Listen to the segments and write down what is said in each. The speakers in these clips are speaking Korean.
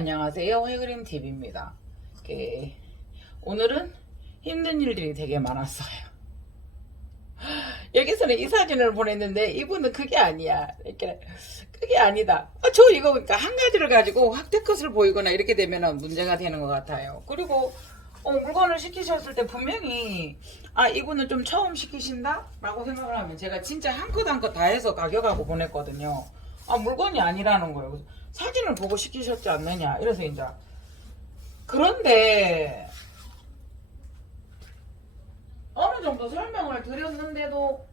안녕하세요. 해그림TV입니다. 오늘은 힘든 일들이 되게 많았어요. 여기서는 이 사진을 보냈는데 이분은 그게 아니야. 이렇게 그게 아니다. 저 이거 그러니까 한 가지를 가지고 확대컷을 보이거나 이렇게 되면 문제가 되는 것 같아요. 그리고 물건을 시키셨을 때 분명히 이분은 좀 처음 시키신다? 라고 생각을 하면 제가 진짜 한 컷 한 컷 다 해서 가격하고 보냈거든요. 물건이 아니라는 거예요. 사진을 보고 시키셨지 않느냐. 이래서 이제 그런데 어느 정도 설명을 드렸는데도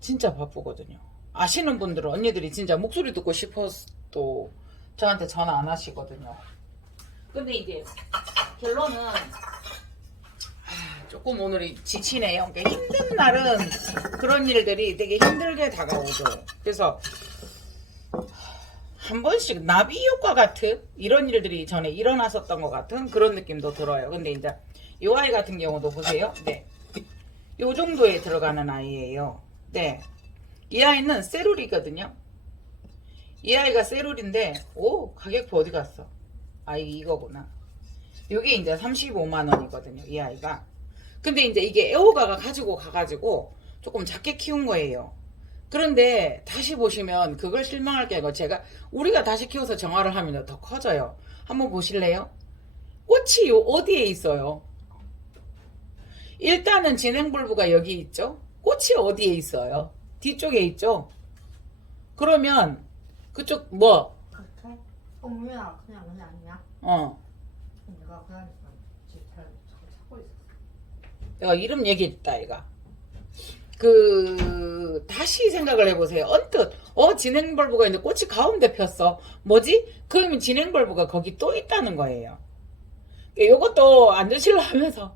진짜 바쁘거든요. 아시는 분들은 언니들이 진짜 목소리 듣고 싶어도 저한테 전화 안 하시거든요. 근데 이제 결론은 조금 오늘이 지치네요. 그러니까 힘든 날은 그런 일들이 되게 힘들게 다가오죠. 그래서 한 번씩 나비 효과 같은 이런 일들이 전에 일어났었던 것 같은 그런 느낌도 들어요. 근데 이제 이 아이 같은 경우도 보세요. 네, 요 정도에 들어가는 아이예요. 네, 이 아이는 세룰이거든요. 이 아이가 세룰인데 가격표 어디 갔어? 이거구나. 요게 이제 35만 원이거든요. 이 아이가. 근데 이제 이게 애호가가 가지고 가가지고 조금 작게 키운 거예요. 그런데 다시 보시면 그걸 실망할 게 아니고 우리가 다시 키워서 정화를 하면 더 커져요. 한번 보실래요? 꽃이 어디에 있어요? 일단은 진행불부가 여기 있죠? 꽃이 어디에 있어요? 뒤쪽에 있죠? 그러면 그쪽 뭐? 그렇게? 엄마야 그냥 그게 아니야? 내가 그냥 지금 잘 찾고 있었어. 내가 이름 얘기했다 얘가. 다시 생각을 해보세요. 언뜻 진행벌브가 있는데 꽃이 가운데 폈어. 뭐지? 그러면 진행벌브가 거기 또 있다는 거예요. 요것도 안 드실려 하면서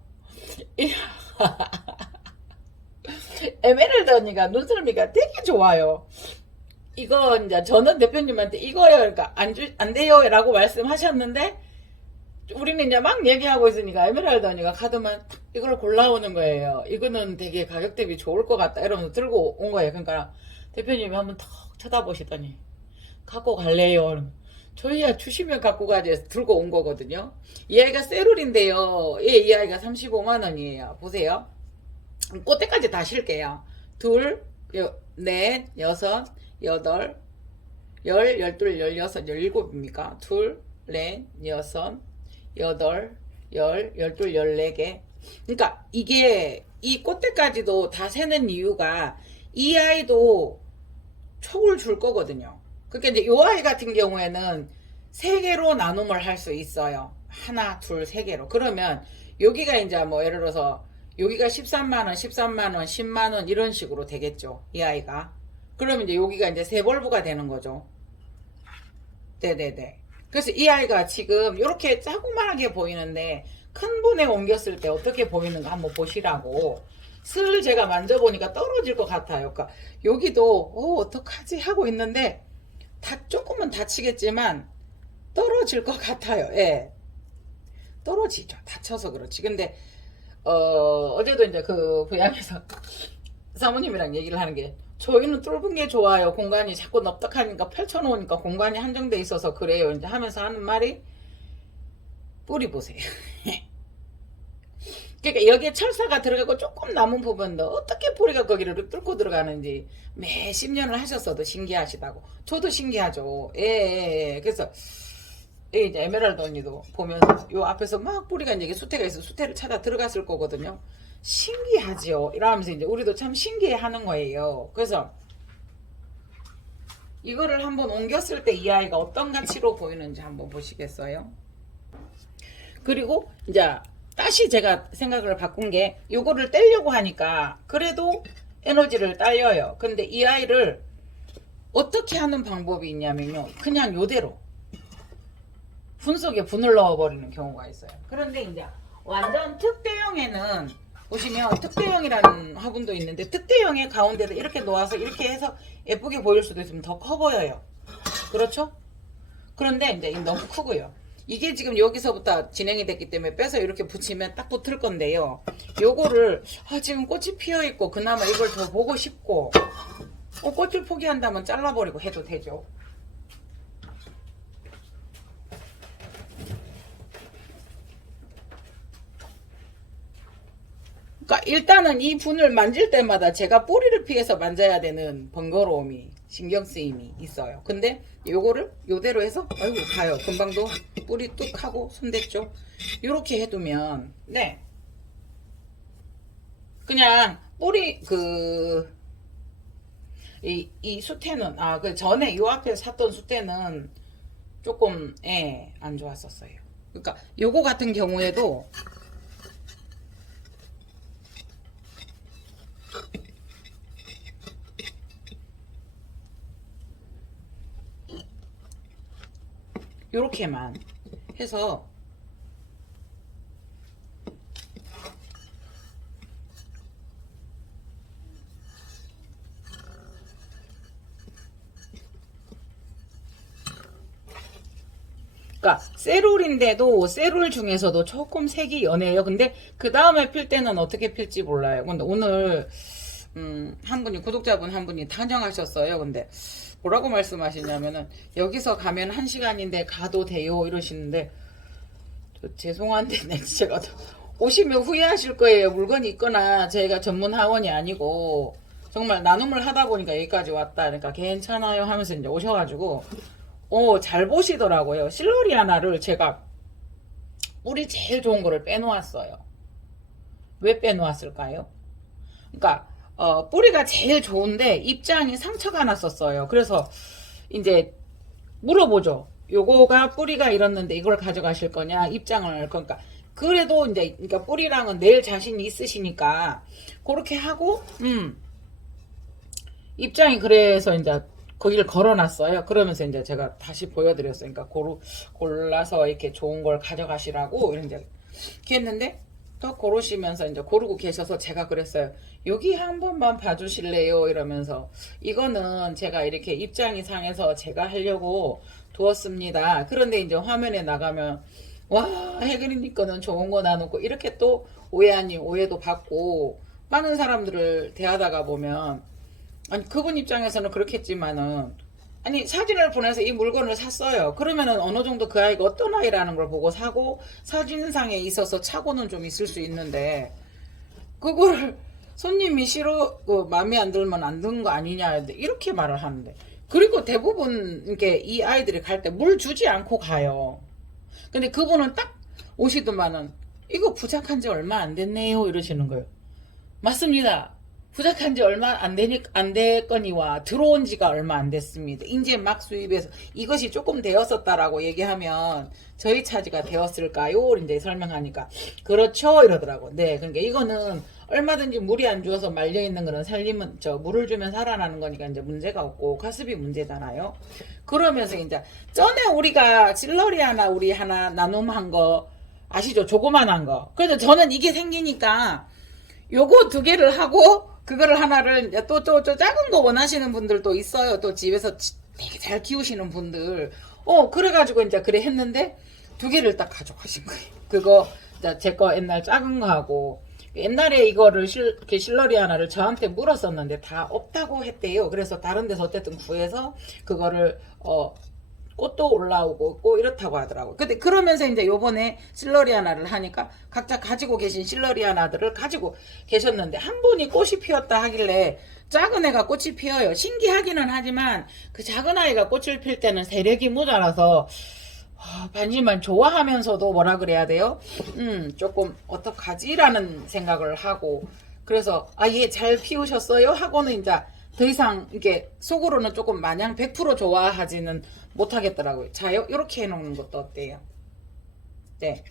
에메랄드 언니가 눈썰미가 되게 좋아요. 이거 이제 저는 대표님한테 이거요 그러니까 안 돼요 라고 말씀하셨는데 우리는 이제 막 얘기하고 있으니까 에메랄드 언니가 카드만 이걸 골라오는 거예요. 이거는 되게 가격 대비 좋을 것 같다 이러면서 들고 온 거예요. 그러니까 대표님이 한번 턱 쳐다보시더니 갖고 갈래요. 저희야 주시면 갖고 가지 해서 들고 온 거거든요. 이 아이가 세룰인데요. 이 아이가 35만 원이에요. 보세요. 꽃대까지 다 실게요. 둘, 넷, 여섯, 여덟, 열, 열둘, 열여섯, 열일곱입니까? 둘, 넷, 여섯, 여덟, 열둘, 열네 개. 그러니까 이게 이 꽃대까지도 다 세는 이유가 이 아이도 촉을 줄 거거든요. 그러니까 이제 이 아이 같은 경우에는 세 개로 나눔을 할 수 있어요. 하나, 둘, 세 개로. 그러면 여기가 이제 뭐 예를 들어서 여기가 13만원, 13만원, 10만원 이런 식으로 되겠죠. 이 아이가. 그러면 이제 여기가 이제 세 벌브가 되는 거죠. 네네네. 그래서 이 아이가 지금 이렇게 자그만하게 보이는데 큰 분에 옮겼을 때 어떻게 보이는가 한번 보시라고. 슬 제가 만져보니까 떨어질 것 같아요. 그러니까 여기도 어떡하지 하고 있는데 조금은 다치겠지만 떨어질 것 같아요. 예. 떨어지죠. 다쳐서 그렇지. 근데 어제도 이제 그 부양에서 사모님이랑 얘기를 하는 게 저희는 뚫은 게 좋아요. 공간이 자꾸 넙덕하니까 펼쳐놓으니까 공간이 한정돼 있어서 그래요. 이제 하면서 하는 말이 뿌리 보세요. 그러니까 여기에 철사가 들어가고 조금 남은 부분도 어떻게 뿌리가 거기를 뚫고 들어가는지 매 10년을 하셨어도 신기하시다고. 저도 신기하죠. 예. 그래서 이제 에메랄드 언니도 보면서 요 앞에서 막 뿌리가 이제 수태가 있어 수태를 찾아 들어갔을 거거든요. 신기하지요. 이러면서 이제 우리도 참 신기해 하는 거예요. 그래서 이거를 한번 옮겼을 때 이 아이가 어떤 가치로 보이는지 한번 보시겠어요? 그리고 이제 다시 제가 생각을 바꾼 게 요거를 떼려고 하니까 그래도 에너지를 딸려요. 근데 이 아이를 어떻게 하는 방법이 있냐면요. 그냥 요대로 분 속에 분을 넣어버리는 경우가 있어요. 그런데 이제 완전 특대형에는 보시면 특대형이라는 화분도 있는데 특대형의 가운데를 이렇게 놓아서 이렇게 해서 예쁘게 보일 수도 있으면 더 커 보여요. 그렇죠? 그런데 이제 너무 크고요. 이게 지금 여기서부터 진행이 됐기 때문에 빼서 이렇게 붙이면 딱 붙을 건데요. 요거를 지금 꽃이 피어 있고 그나마 이걸 더 보고 싶고 꽃을 포기한다면 잘라버리고 해도 되죠. 그러니까 일단은 이 분을 만질 때마다 제가 뿌리를 피해서 만져야 되는 번거로움이 신경 쓰임이 있어요. 근데 요거를 요대로 해서 아이고 가요. 금방도 뿌리 뚝 하고 손댔죠. 요렇게 해두면 네 그냥 뿌리 이 수태는 그 전에 요 앞에 샀던 수태는 조금 안 좋았었어요. 그러니까 요거 같은 경우에도 요렇게만 해서 그러니까 세룰인데도 세룰 중에서도 조금 색이 연해요. 근데 그 다음에 필 때는 어떻게 필지 몰라요. 근데 오늘 한 분이 구독자분 한 분이 탄정하셨어요. 근데 뭐라고 말씀하시냐면은 여기서 가면 1시간인데 가도 돼요 이러시는데 죄송한데 네, 제가 오시면 후회하실 거예요. 물건이 있거나 저희가 전문 하원이 아니고 정말 나눔을 하다 보니까 여기까지 왔다. 그러니까 괜찮아요 하면서 이제 오셔가지고 잘 보시더라고요. 실로리아나를 제가 뿌리 제일 좋은 거를 빼놓았어요. 왜 빼놓았을까요? 그러니까 뿌리가 제일 좋은데 입장이 상처가 났었어요. 그래서 이제 물어보죠. 요거가 뿌리가 이렇는데 이걸 가져가실 거냐 입장을 그러니까 그래도 이제 그러니까 뿌리랑은 낼 자신이 있으시니까 그렇게 하고 입장이 그래서 이제 거기를 걸어놨어요. 그러면서 이제 제가 다시 보여드렸어요. 그러니까 골라서 이렇게 좋은 걸 가져가시라고 이제 했는데 더 고르시면서 이제 고르고 계셔서 제가 그랬어요. 여기 한 번만 봐주실래요? 이러면서 이거는 제가 이렇게 입장이 상해서 제가 하려고 두었습니다. 그런데 이제 화면에 나가면 와 해그리니 거는 좋은 거 나누고 이렇게 또 오해 아닌 오해도 받고 많은 사람들을 대하다가 보면 아니 그분 입장에서는 그렇겠지만은 아니 사진을 보내서 이 물건을 샀어요. 그러면은 어느 정도 그 아이가 어떤 아이라는 걸 보고 사고 사진상에 있어서 착오는 좀 있을 수 있는데 그거를 손님이 싫어 마음에 안 들면 안 드는 거 아니냐 이렇게 말을 하는데 그리고 대부분 이렇게 이 아이들이 갈 때 물 주지 않고 가요. 근데 그분은 딱 오시더만은 이거 부착한 지 얼마 안 됐네요 이러시는 거예요. 맞습니다. 부착한 지 얼마 안 됐거니와 들어온 지가 얼마 안 됐습니다. 이제 막 수입해서 이것이 조금 되었었다라고 얘기하면 저희 차지가 되었을까요? 이제 설명하니까 그렇죠 이러더라고. 네, 그러니까 이거는 얼마든지 물이 안 주어서 말려 있는 거는 살리면 물을 주면 살아나는 거니까 이제 문제가 없고 가습이 문제잖아요. 그러면서 이제 전에 우리가 질러리아나 우리 하나 나눔한 거 아시죠? 조그만한 거. 그래서 저는 이게 생기니까 요거 2개를 하고 그거를 하나를 또 작은 거 원하시는 분들도 있어요. 또 집에서 되게 잘 키우시는 분들. 그래가지고 이제 그래 했는데 2개를 딱 가져가신 거예요. 그거 제 거 옛날 작은 거 하고 옛날에 이거를 실러리 하나를 저한테 물었었는데 다 없다고 했대요. 그래서 다른 데서 어쨌든 구해서 그거를 꽃도 올라오고 이렇다고 하더라고요. 근데 그러면서 이제 요번에 실러리아나를 하니까 각자 가지고 계신 실러리아나들을 가지고 계셨는데 한 분이 꽃이 피었다 하길래 작은 애가 꽃이 피어요. 신기하기는 하지만 그 작은 아이가 꽃을 필 때는 세력이 모자라서 반지만 좋아하면서도 뭐라 그래야 돼요? 조금 어떡하지라는 생각을 하고 그래서 얘 잘 피우셨어요? 하고는 이제 더 이상 이게 속으로는 조금 마냥 100% 좋아하지는 못하겠더라고요. 자, 요렇게 해놓는 것도 어때요? 네.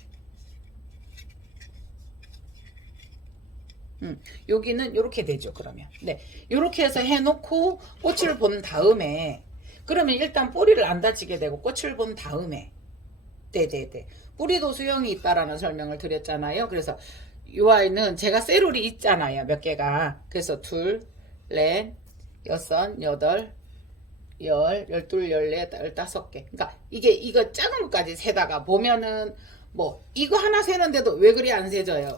여기는 요렇게 되죠, 그러면. 네. 요렇게 해서 해놓고 꽃을 본 다음에 그러면 일단 뿌리를 안 다치게 되고 꽃을 본 다음에 네네네. 뿌리도 수영이 있다라는 설명을 드렸잖아요. 그래서 이 아이는 제가 세룰이 있잖아요. 몇 개가. 그래서 2, 4, 6, 8, 10, 12, 14, 15개. 그러니까 이거 작은 것까지 세다가 보면은 뭐 이거 하나 세는데도 왜 그리 안 세져요?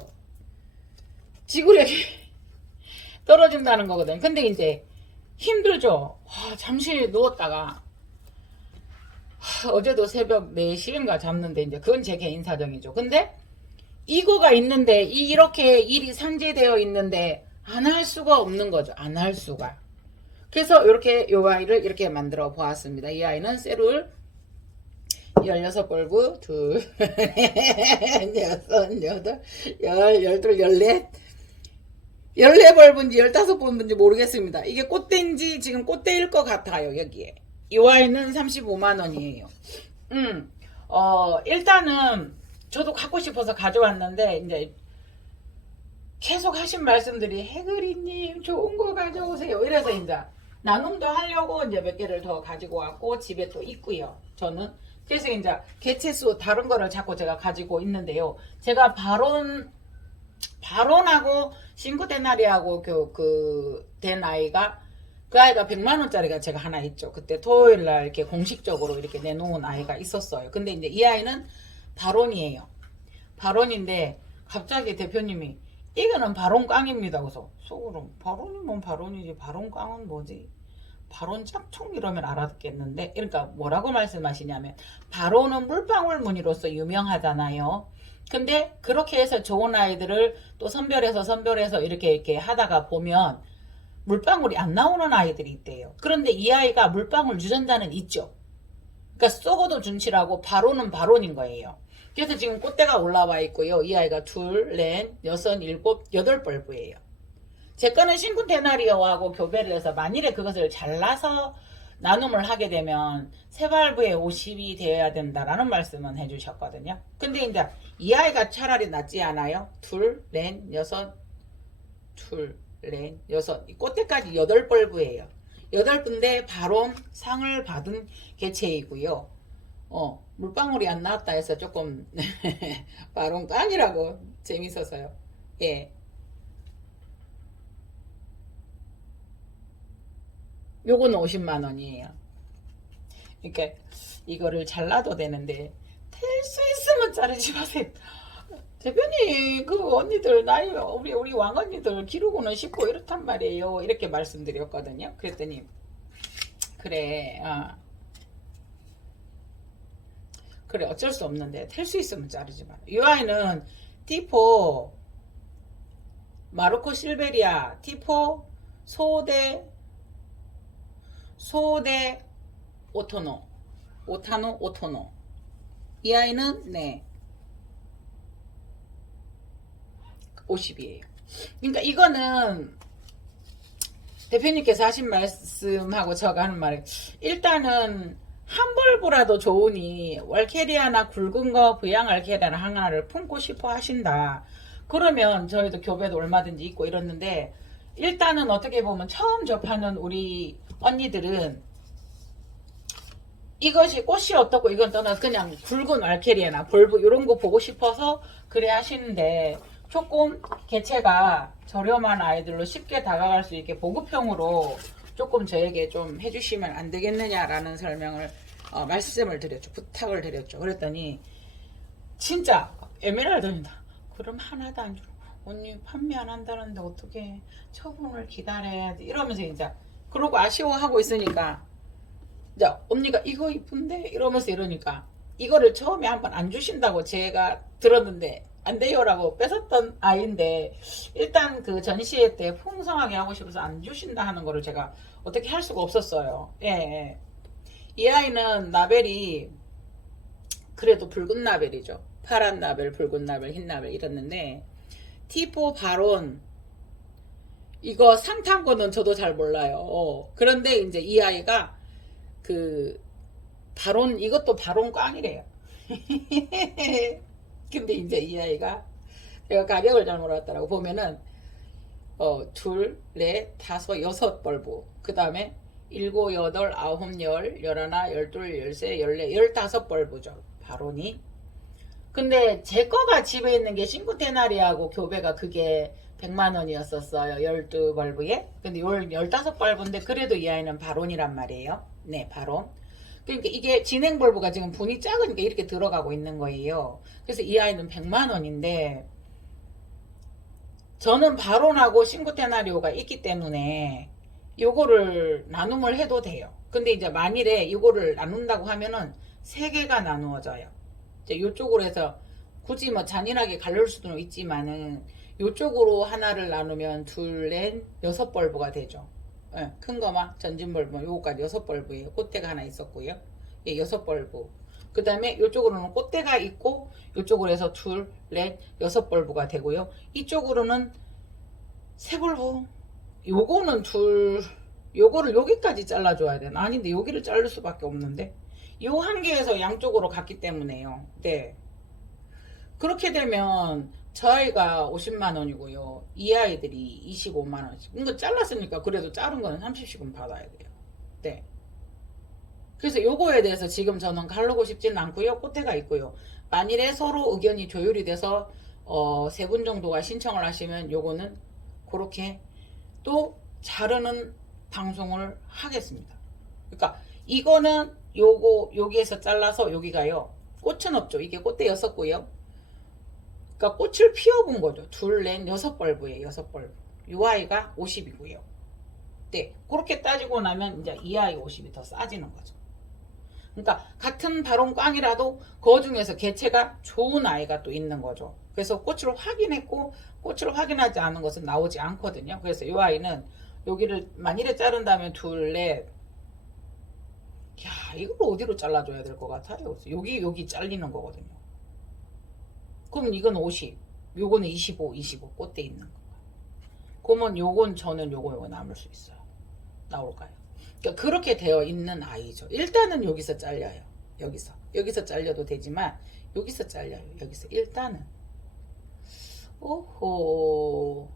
지구력이 떨어진다는 거거든. 근데 이제 힘들죠. 잠시 누웠다가 어제도 새벽 4시인가 잤는데 이제 그건 제 개인 사정이죠. 근데 이거가 있는데 이렇게 일이 상제되어 있는데 안 할 수가 없는 거죠. 안 할 수가. 그래서 이렇게 이 아이를 이렇게 만들어 보았습니다. 이 아이는 셀을 16벌브, 둘, 여섯, 여덟, 열둘, 열넷, 14벌브인지 15벌브인지 모르겠습니다. 이게 꽃대인지 지금 꽃대일 것 같아요, 여기에. 이 아이는 35만원이에요. 일단은 저도 갖고 싶어서 가져왔는데, 이제 계속 하신 말씀들이 해그리님 좋은 거 가져오세요. 이래서 이제 나눔도 하려고 이제 몇 개를 더 가지고 왔고 집에 또 있고요. 저는 그래서 이제 개체수 다른 거를 자꾸 제가 가지고 있는데요. 제가 바론하고 싱크데나리하고 된 아이가 그 아이가 100만 원짜리가 제가 하나 있죠. 그때 토요일 날 이렇게 공식적으로 이렇게 내놓은 아이가 있었어요. 근데 이제 이 아이는 바론이에요. 바론인데 갑자기 대표님이 이거는 바론 깡입니다. 그래서 속으로 바론이면 바론이지 바론 깡은 뭐지? 바론 짝퉁 이러면 알아듣겠는데 그러니까 뭐라고 말씀하시냐면 바론은 물방울 무늬로서 유명하잖아요. 근데 그렇게 해서 좋은 아이들을 또 선별해서 이렇게 하다가 보면 물방울이 안 나오는 아이들이 있대요. 그런데 이 아이가 물방울 유전자는 있죠. 그러니까 썩어도 준치라고 바론은 바론인 거예요. 그래서 지금 꽃대가 올라와 있고요. 이 아이가 둘, 넷, 여섯, 일곱, 8벌브예요. 제 거는 싱크데나리아하고 교배를 해서 만일에 그것을 잘라서 나눔을 하게 되면 세 발부에 50이 되어야 된다라는 말씀은 해주셨거든요. 근데 이제 이 아이가 차라리 낫지 않아요? 둘, 넷, 여섯, 둘, 넷, 여섯. 이 꽃대까지 8벌브예요. 8분데 바론 상을 받은 개체이고요. 물방울이 안 나왔다 해서 조금 바론 깡이라고 재밌어서요. 예. 요거는 50만 원이에요. 그러니까 이거를 잘라도 되는데 될 수 있으면 자르지 마세요. 대표님 그 언니들 나이 우리 왕언니들 기르고는 싶고 이렇단 말이에요. 이렇게 말씀드렸거든요. 그랬더니 그래 그래 어쩔 수 없는데 될 수 있으면 자르지 마라. 이 아이는 T4 마르코 실베리아 T4 소대 오토노 이 아이는 네 50이에요. 그러니까 이거는 대표님께서 하신 말씀하고 제가 하는 말이 일단은 한 벌보라도 좋으니 월캐리아나 굵은 거 부양 알캐리아나 하나를 품고 싶어 하신다. 그러면 저희도 교배도 얼마든지 있고 이랬는데 일단은 어떻게 보면 처음 접하는 우리 언니들은 이것이 꽃이 어떻고 이건 떠나서 그냥 굵은 알캐리아나 벌브 이런 거 보고 싶어서 그래 하시는데 조금 개체가 저렴한 아이들로 쉽게 다가갈 수 있게 보급형으로 조금 저에게 좀 해주시면 안 되겠느냐라는 설명을 말씀을 드렸죠. 부탁을 드렸죠. 그랬더니 진짜 에메랄드입니다. 그럼 하나도 안 주고 언니 판매 안 한다는데 어떻게 처분을 기다려야지 이러면서 이제 그러고 아쉬워하고 있으니까 이제 언니가 이거 이쁜데 이러면서 이러니까 이거를 처음에 한번 안 주신다고 제가 들었는데 안 돼요라고 뺏었던 아이인데 일단 그 전시회 때 풍성하게 하고 싶어서 안 주신다 하는 거를 제가 어떻게 할 수가 없었어요. 예. 이 아이는 라벨이 그래도 붉은 라벨이죠. 파란 라벨, 붉은 라벨, 흰 라벨 이랬는데 T4 바론 이거 상 탄 거는 저도 잘 몰라요. 그런데 이제 이 아이가 그 바론 이것도 바론 꽝이래요. 근데 이제 이 아이가 제가 가격을 잘못 알았다라고 보면은 둘, 넷, 다섯, 6벌브 그 다음에 7, 8, 9, 10, 11, 12, 13, 14, 15벌브죠. 바론이. 근데 제 거가 집에 있는 게 싱크데나리아하고 교배가 그게 100만 원이었었어요. 12벌브에. 근데 15벌브인데 그래도 이 아이는 바론이란 말이에요. 네, 바론. 그러니까 이게 진행벌브가 지금 분이 작으니까 이렇게 들어가고 있는 거예요. 그래서 이 아이는 100만 원인데 저는 바론하고 싱크데나리오가 있기 때문에 요거를 나눔을 해도 돼요. 근데 이제 만일에 이거를 나눈다고 하면은 3개가 나누어져요. 이제 요쪽으로 해서 굳이 뭐 잔인하게 가를 수도 있지만은 요쪽으로 하나를 나누면 둘, 넷, 6벌브가 되죠. 예, 큰 거만 전진벌브 요거까지 6벌브예요. 꽃대가 하나 있었고요. 예, 6벌브. 그 다음에 요쪽으로는 꽃대가 있고 요쪽으로 해서 둘, 넷, 6벌브가 되고요. 이쪽으로는 3벌브. 요거는 요거를 여기까지 잘라줘야 되나? 아닌데 여기를 자를 수밖에 없는데 요 한 개에서 양쪽으로 갔기 때문에요. 네. 그렇게 되면 저 아이가 50만 원이고요. 이 아이들이 25만 원씩. 이거 잘랐으니까 그래도 자른 거는 30씩은 받아야 돼요. 네. 그래서 요거에 대해서 지금 저는 가르고 싶지는 않고요. 꽃대가 있고요. 만일에 서로 의견이 조율이 돼서 3분 정도가 신청을 하시면 요거는 그렇게 또 자르는 방송을 하겠습니다. 그러니까 이거는 요거 여기에서 잘라서 여기가요. 꽃은 없죠. 이게 꽃대였었고요. 그러니까 꽃을 피워본 거죠. 둘, 넷, 6벌브예요. 6벌브. 이 아이가 50이고요. 네, 그렇게 따지고 나면 이제 이 아이 50이 더 싸지는 거죠. 그러니까 같은 바론 꽝이라도 그 중에서 개체가 좋은 아이가 또 있는 거죠. 그래서 꽃을 확인했고 꽃을 확인하지 않은 것은 나오지 않거든요. 그래서 이 아이는 여기를 만일에 자른다면 둘, 넷. 야, 이걸 어디로 잘라줘야 될 것 같아요. 여기 잘리는 거거든요. 그러면 이건 50, 요거는 25 꽃대 있는 거. 그러면 요건 저는 요거 남을 수 있어요. 나올까요? 그러니까 그렇게 되어 있는 아이죠. 일단은 여기서 잘려요. 여기서 잘려도 되지만 여기서 잘려요. 여기서 일단은. 오호.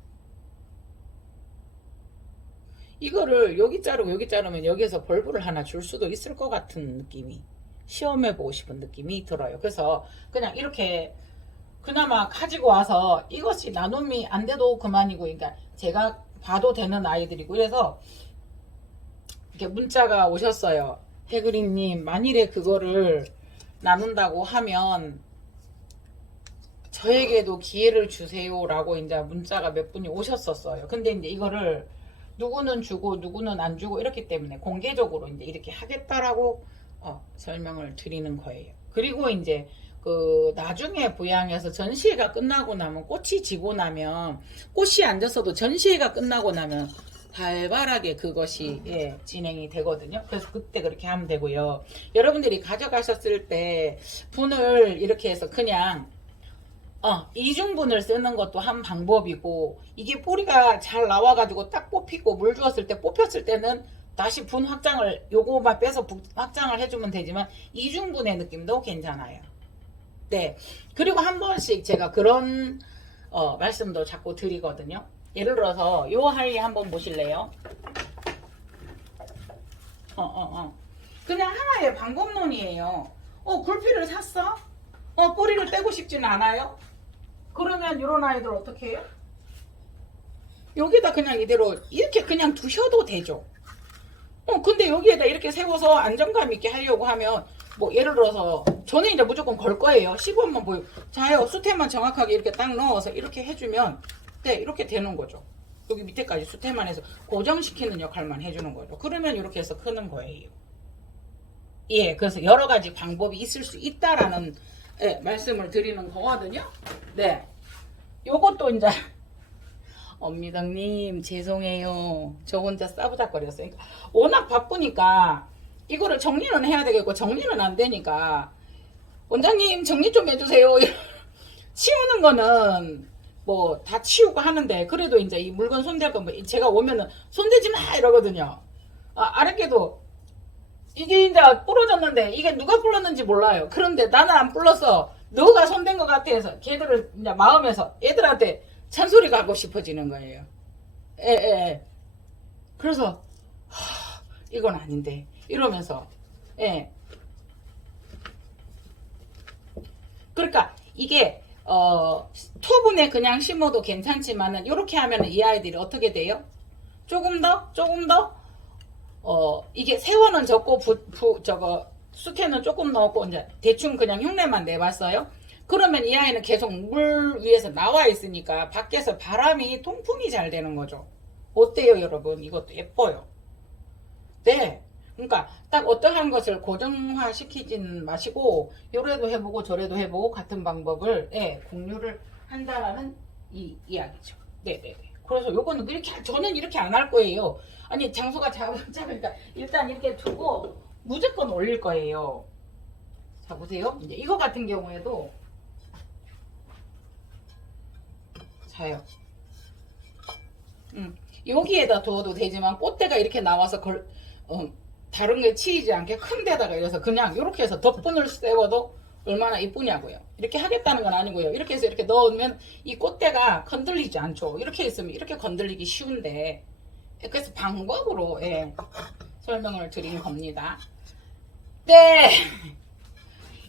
이거를 여기 자르고 여기 자르면 여기에서 벌브를 하나 줄 수도 있을 것 같은 느낌이, 시험해보고 싶은 느낌이 들어요. 그래서 그냥 이렇게 그나마 가지고 와서 이것이 나눔이 안 돼도 그만이고, 그러니까 제가 봐도 되는 아이들이고, 그래서 이렇게 문자가 오셨어요. 해그림님, 만일에 그거를 나눈다고 하면 저에게도 기회를 주세요라고 이제 문자가 몇 분이 오셨었어요. 근데 이제 이거를 누구는 주고 누구는 안 주고 이렇기 때문에 공개적으로 이제 이렇게 하겠다라고 설명을 드리는 거예요. 그리고 이제 그 나중에 부양해서 전시회가 끝나고 나면 꽃이 지고 나면, 꽃이 안 졌어도 전시회가 끝나고 나면 활발하게 그것이 진행이 되거든요. 그래서 그때 그렇게 하면 되고요. 여러분들이 가져가셨을 때 분을 이렇게 해서 그냥 이중분을 쓰는 것도 한 방법이고, 이게 뿌리가 잘 나와가지고 딱 뽑히고 물 주었을 때 뽑혔을 때는 다시 분 확장을 요거만 빼서 확장을 해주면 되지만 이중분의 느낌도 괜찮아요. 네. 그리고 한 번씩 제가 그런 말씀도 자꾸 드리거든요. 예를 들어서 요 아이 한번 보실래요? 그냥 하나의 방법론이에요. 굴피를 샀어? 뿌리를 떼고 싶지는 않아요? 그러면 이런 아이들 어떻게 해요? 여기다 그냥 이대로 이렇게 그냥 두셔도 되죠. 근데 여기에다 이렇게 세워서 안정감 있게 하려고 하면, 뭐 예를 들어서 저는 이제 무조건 걸 거예요. 시범만 보여. 자요, 수태만 정확하게 이렇게 딱 넣어서 이렇게 해주면 네, 이렇게 되는 거죠. 여기 밑에까지 수태만 해서 고정시키는 역할만 해주는 거죠. 그러면 이렇게 해서 크는 거예요. 예, 그래서 여러 가지 방법이 있을 수 있다라는 말씀을 드리는 거거든요. 네, 요것도 이제 엄미덕님 죄송해요. 저 혼자 싸부작거렸어요. 그러니까 워낙 바쁘니까 이거를 정리는 해야 되겠고 정리는 안 되니까 원장님 정리 좀 해주세요. 치우는 거는 뭐 다 치우고 하는데, 그래도 이제 이 물건 손댈 거 제가 오면은 손대지 마 이러거든요. 아랫게도 이게 이제 부러졌는데 이게 누가 불렀는지 몰라요. 그런데 나는 안 불렀어. 너가 손댄 것 같아 해서 걔들을 이제 마음에서 애들한테 찬소리가 하고 싶어지는 거예요. 그래서 이건 아닌데 이러면서 그러니까 이게 토분에 그냥 심어도 괜찮지만은 이렇게 하면은 이 아이들이 어떻게 돼요? 조금 더 이게 세원은 적고 저거 수태는 조금 넣었고 이제 대충 그냥 흉내만 내봤어요. 그러면 이 아이는 계속 물 위에서 나와 있으니까 밖에서 바람이 통풍이 잘 되는 거죠. 어때요 여러분? 이것도 예뻐요. 네. 그러니까 딱 어떠한 것을 고정화 시키진 마시고 요래도 해보고 저래도 해보고 같은 방법을 공유를 한다라는 이 이야기죠. 네네네. 그래서 요거는 이렇게 저는 이렇게 안 할 거예요. 아니 장소가 작으니까 일단 이렇게 두고 무조건 올릴 거예요. 자 보세요. 이제 이거 같은 경우에도 자요. 여기에다 둬도 되지만 꽃대가 이렇게 나와서 다른 게 치이지 않게 큰 데다가 이래서 그냥 이렇게 해서 덧분을 세워도 얼마나 이쁘냐고요. 이렇게 하겠다는 건 아니고요. 이렇게 해서 이렇게 넣으면 이 꽃대가 건들리지 않죠. 이렇게 있으면 이렇게 건들리기 쉬운데 그래서 방법으로 설명을 드린 겁니다. 네.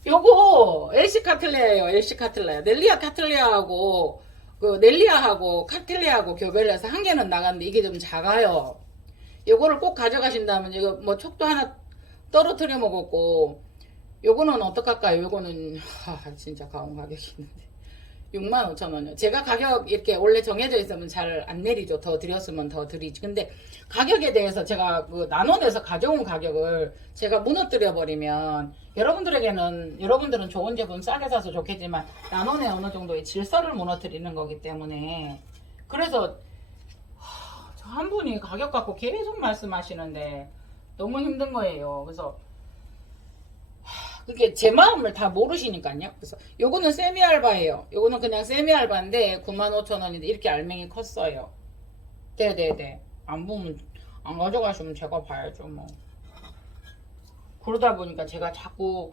요거 엘시 카틀레아예요. 엘시 카틀레아. 넬리아 카틀레아하고 그 넬리아하고 카틀레아하고 교배를 해서 한 개는 나갔는데 이게 좀 작아요. 요거를 꼭 가져가신다면 이거 뭐 촉도 하나 떨어뜨려 먹었고 요거는 어떡할까요? 요거는 진짜 가온 가격이 있는데 65,000원이요. 제가 가격 이렇게 원래 정해져 있으면 잘 안 내리죠. 더 드렸으면 더 드리지. 근데 가격에 대해서 제가 그 나눠내서 가져온 가격을 제가 무너뜨려 버리면 여러분들은 좋은 제품 싸게 사서 좋겠지만 나눠내 어느 정도의 질서를 무너뜨리는 거기 때문에 그래서 저 한 분이 가격 갖고 계속 말씀하시는데 너무 힘든 거예요. 그래서 그게 제 마음을 다 모르시니까요. 그래서 요거는 세미 알바예요. 요거는 그냥 세미 알바인데 95,000원인데 이렇게 알맹이 컸어요. 네네네. 안 보면 안 가져가시면 제가 봐야죠 뭐. 그러다 보니까 제가 자꾸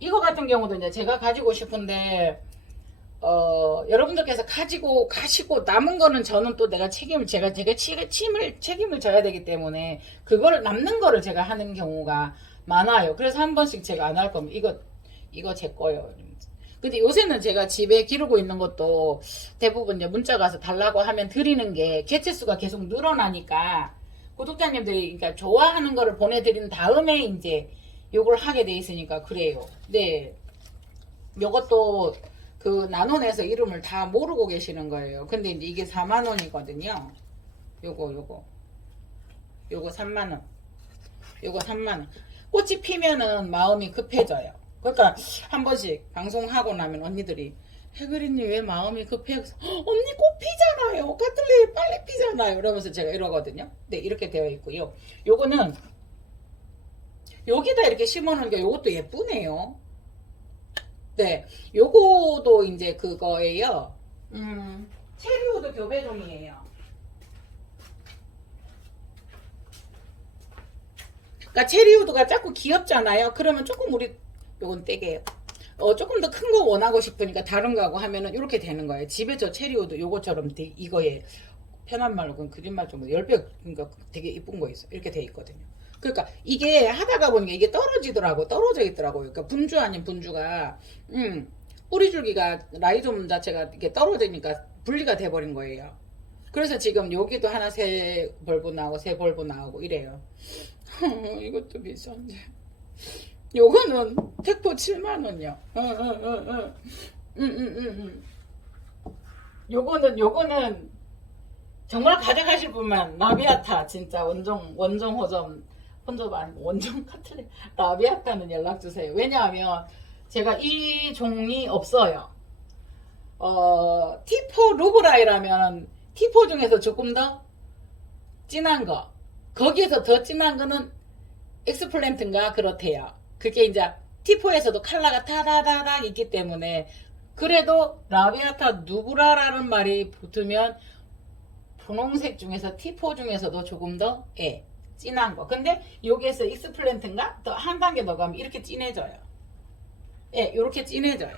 이거 같은 경우도 이제 제가 가지고 싶은데 여러분들께서 가지고 가시고 남은 거는 저는 또 내가 책임을 져야 되기 때문에 그거를 남는 거를 제가 하는 경우가 많아요. 그래서 한 번씩 제가 안 할 겁니다. 이거 제 거예요. 근데 요새는 제가 집에 기르고 있는 것도 대부분 이제 문자가 와서 달라고 하면 드리는 게 개체수가 계속 늘어나니까 구독자님들이 그러니까 좋아하는 거를 보내드린 다음에 이제 요걸 하게 돼 있으니까 그래요. 네. 요것도 그 나눠내서 이름을 다 모르고 계시는 거예요. 근데 이제 이게 4만원이거든요. 요거 3만원. 요거 3만원. 꽃이 피면은 마음이 급해져요. 그러니까 한 번씩 방송하고 나면 언니들이 해그린님 왜 마음이 급해? 언니 꽃 피잖아요. 카틀레이 빨리 피잖아요. 이러면서 제가 이러거든요. 네, 이렇게 되어 있고요. 요거는 여기다 이렇게 심어놓으니까 요것도 예쁘네요. 네, 요거도 이제 그거예요. 체리우드 교배종이에요. 그러니까 체리우드가 자꾸 귀엽잖아요. 그러면 조금 우리 요건 떼게요. 조금 더 큰 거 원하고 싶으니까 다른 거하고 하면은 이렇게 되는 거예요. 집에 저 체리우드 요거처럼 이거에 편한 말로 그건 그림말 정도 10배 그러니까 되게 이쁜 거 있어. 이렇게 돼 있거든요. 그러니까 이게 하다가 보니까 이게 떨어져 있더라고요. 그러니까 분주 아닌 분주가 뿌리줄기가 라이좀 자체가 이렇게 떨어지니까 분리가 돼버린 거예요. 그래서 지금 여기도 하나 세 벌브 나오고 세 벌브 나오고 이래요. 이것도 비싼데. 요거는 택포 7만원이요. 요거는 정말 가져가실 분만 라비아타 진짜 원종 혼접 아니고 원종 카틀레 라비아타는 연락 주세요. 왜냐하면 제가 이 종이 없어요. T4 루브라이라면 T4 중에서 조금 더 진한 거, 거기에서 더 진한 거는 엑스플랜트인가 그렇대요. 그게 이제 T4에서도 컬러가 타다다닥 있기 때문에 그래도 라비아타 누브라라는 말이 붙으면 분홍색 중에서 T4 중에서도 조금 더 진한 거. 근데 여기에서 익스플랜트인가 더 한 단계 더 가면 이렇게 진해져요. 이렇게 진해져요.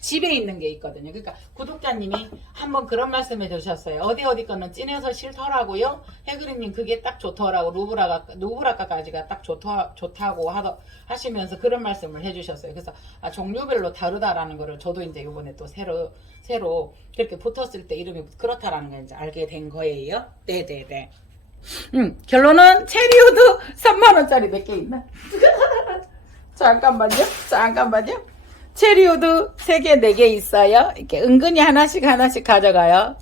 집에 있는 게 있거든요. 그러니까 구독자님이 한번 그런 말씀해 주셨어요. 어디 거는 진해서 싫더라고요. 해그리님 그게 딱 좋더라고. 루브라까지가 딱 좋다고 하시면서 그런 말씀을 해주셨어요. 그래서 종류별로 다르다라는 거를 저도 이제 이번에 또 새로 그렇게 붙었을 때 이름이 그렇다라는 걸 이제 알게 된 거예요. 네네네. 결론은 체리우드 3만원짜리 몇 개 있나? 잠깐만요. 체리우드 3개, 4개 있어요. 이렇게 은근히 하나씩 가져가요.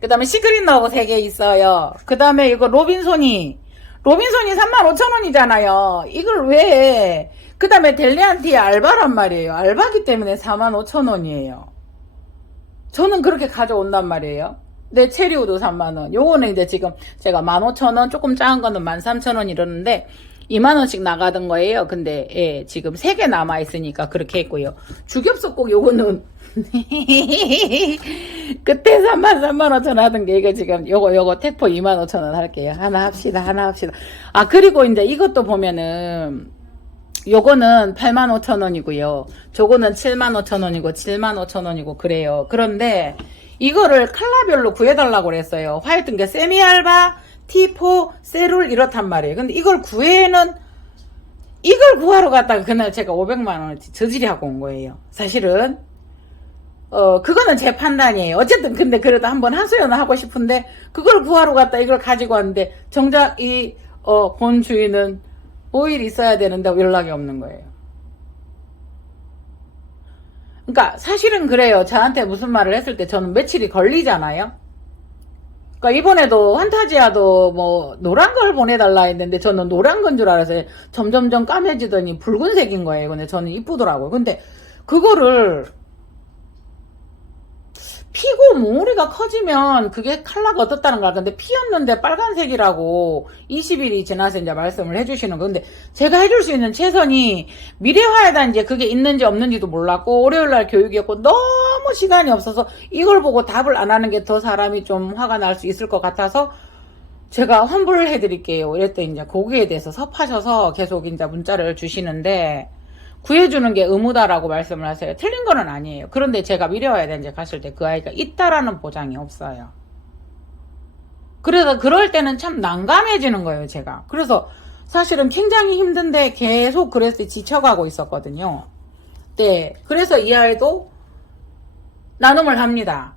그 다음에 시그릿 러브 3개 있어요. 그 다음에 이거 로빈손이 로빈son이 35,000원이잖아요. 이걸 왜, 그 다음에 델리안티 알바란 말이에요. 알바기 때문에 45,000원이에요. 저는 그렇게 가져온단 말이에요. 내 체리우도 3만원. 요거는 이제 지금 제가 15,000원, 조금 작은 거는 13,000원 이러는데, 2만원씩 나가던 거예요. 근데, 예, 지금 3개 남아있으니까 그렇게 했고요. 주겹석국 요거는, 그때 33,500원 하던 게 이거 지금 요거 택포 25,000원 할게요. 하나 합시다. 아, 그리고 이제 이것도 보면은, 요거는 85,000원이고요. 저거는 75,000원이고 75,000원이고 그래요. 그런데 이거를 컬러별로 구해달라고 그랬어요. 화이트인 게 세미알바, T4, 세룰 이렇단 말이에요. 근데 이걸 이걸 구하러 갔다가 그날 제가 500만원어치 저질이 하고 온 거예요. 사실은 그거는 제 판단이에요. 어쨌든 근데 그래도 한번 하소연을 하고 싶은데 그걸 구하러 갔다 이걸 가지고 왔는데 정작 본 주인은 5일 있어야 되는데 연락이 없는 거예요. 그러니까 사실은 그래요. 저한테 무슨 말을 했을 때 저는 며칠이 걸리잖아요. 그러니까 이번에도 환타지아도 뭐 노란 걸 보내달라 했는데 저는 노란 건 줄 알아서 점점점 까매지더니 붉은색인 거예요. 근데 저는 이쁘더라고요. 근데 그거를 피고 몽우리가 커지면 그게 컬러가 어떻다는 걸 근데 피었는데 빨간색이라고 20일이 지나서 이제 말씀을 해주시는 거. 근데 제가 해줄 수 있는 최선이 미래화에다 이제 그게 있는지 없는지도 몰랐고 월요일날 교육이었고 너무 시간이 없어서 이걸 보고 답을 안 하는 게 더 사람이 좀 화가 날 수 있을 것 같아서 제가 환불을 해드릴게요. 이랬더니 이제 거기에 대해서 섭하셔서 계속 이제 문자를 주시는데 구해주는 게 의무다라고 말씀을 하세요. 틀린 거는 아니에요. 그런데 제가 미래와야 이제 갔을 때 그 아이가 있다라는 보장이 없어요. 그래서 그럴 때는 참 난감해지는 거예요, 제가. 그래서 사실은 굉장히 힘든데 계속 그래서 지쳐가고 있었거든요. 네. 그래서 이 아이도 나눔을 합니다.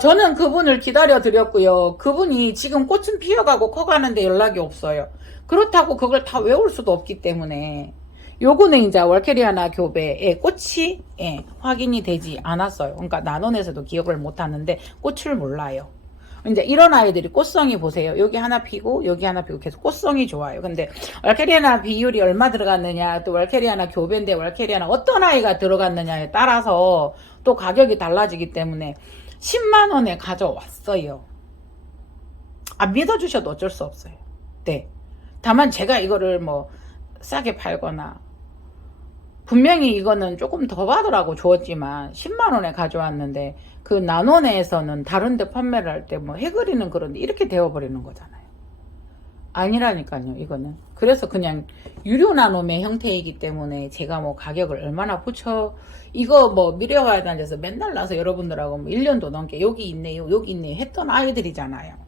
저는 그분을 기다려 드렸고요. 그분이 지금 꽃은 피어가고 커가는데 연락이 없어요. 그렇다고 그걸 다 외울 수도 없기 때문에 요거는 이제 월케리아나 교배의 꽃이 확인이 되지 않았어요. 그러니까 나눔에서도 기억을 못 하는데 꽃을 몰라요. 이제 이런 아이들이 꽃성이 보세요. 여기 하나 피고 여기 하나 피고 계속 꽃성이 좋아요. 근데 월케리아나 비율이 얼마 들어갔느냐, 또 월케리아나 교배인데 월케리아나 어떤 아이가 들어갔느냐에 따라서 또 가격이 달라지기 때문에 10만 원에 가져왔어요. 안 믿어주셔도 어쩔 수 없어요. 네. 다만 제가 이거를 뭐 싸게 팔거나 분명히 이거는 조금 더 받으라고 주었지만 10만 원에 가져왔는데 그 나노네에서는 다른 데 판매를 할 때 뭐 해그리는 그런데 이렇게 되어버리는 거잖아요. 아니라니까요, 이거는. 그래서 그냥 유료 나눔의 형태이기 때문에 제가 뭐 가격을 얼마나 이거 뭐 미래화에 다녀서 맨날 나서 여러분들하고 뭐 1년도 넘게 여기 있네요 했던 아이들이잖아요.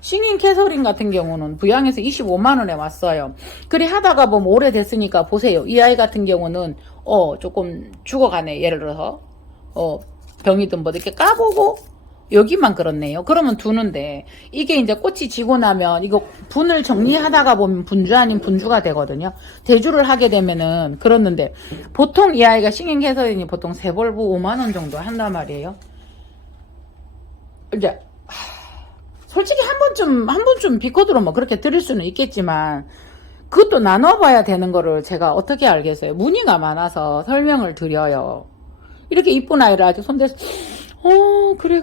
신인 캐서린 같은 경우는 부양에서 25만 원에 왔어요. 그래 하다가 뭐 오래됐으니까 보세요. 이 아이 같은 경우는 조금 죽어가네. 예를 들어서 병이든 뭐 이렇게 까보고 여기만 그렇네요. 그러면 두는데 이게 이제 꽃이 지고 나면 이거 분을 정리하다가 보면 분주 아닌 분주가 되거든요. 대주를 하게 되면은 그렇는데 보통 이 아이가 신인 캐서린이 보통 3벌브 5만 원 정도 한단 말이에요. 이제 솔직히 한 번쯤 비코드로 뭐 그렇게 드릴 수는 있겠지만, 그것도 나눠봐야 되는 거를 제가 어떻게 알겠어요? 문의가 많아서 설명을 드려요. 이렇게 이쁜 아이를 아주 손대서, 그래.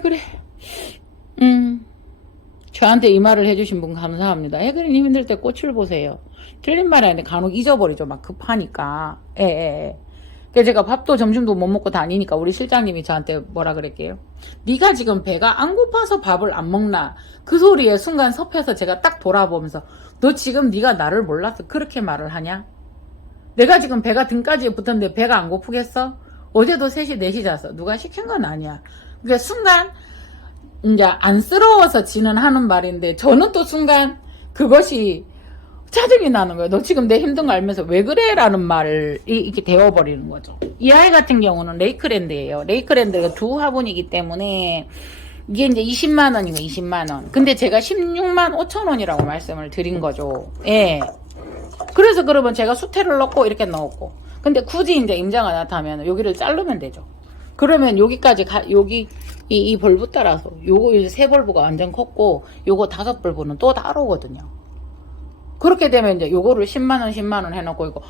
저한테 이 말을 해주신 분 감사합니다. 해그리님 힘들 때 꽃을 보세요. 틀린 말이 아닌데 간혹 잊어버리죠. 막 급하니까. 그래서 제가 밥도 점심도 못 먹고 다니니까 우리 실장님이 저한테 뭐라 그랬게요? 네가 지금 배가 안 고파서 밥을 안 먹나? 그 소리에 순간 섭해서 제가 딱 돌아보면서 너 지금 네가 나를 몰라서 그렇게 말을 하냐? 내가 지금 배가 등까지 붙었는데 배가 안 고프겠어? 어제도 3시 4시 잤어. 누가 시킨 건 아니야. 그러니까 순간 이제 안쓰러워서 지는 하는 말인데 저는 또 순간 그것이 짜증이 나는 거예요. 너 지금 내 힘든 거 알면서 왜 그래? 라는 말을 이렇게 되어버리는 거죠. 이 아이 같은 경우는 레이크랜드예요. 레이크랜드가 두 화분이기 때문에 이게 이제 20만 원이고 20만 원. 근데 제가 16만 5천 원이라고 말씀을 드린 거죠. 예. 그래서 그러면 제가 수태를 넣고 이렇게 넣었고. 근데 굳이 이제 임자가 나타나면 여기를 자르면 되죠. 그러면 여기까지 여기 이 벌브 따라서 요거 이제 3벌브가 완전 컸고 요거 5벌브는 또 따로거든요. 그렇게 되면 이제 요거를 10만원, 10만원 해놓고 이거,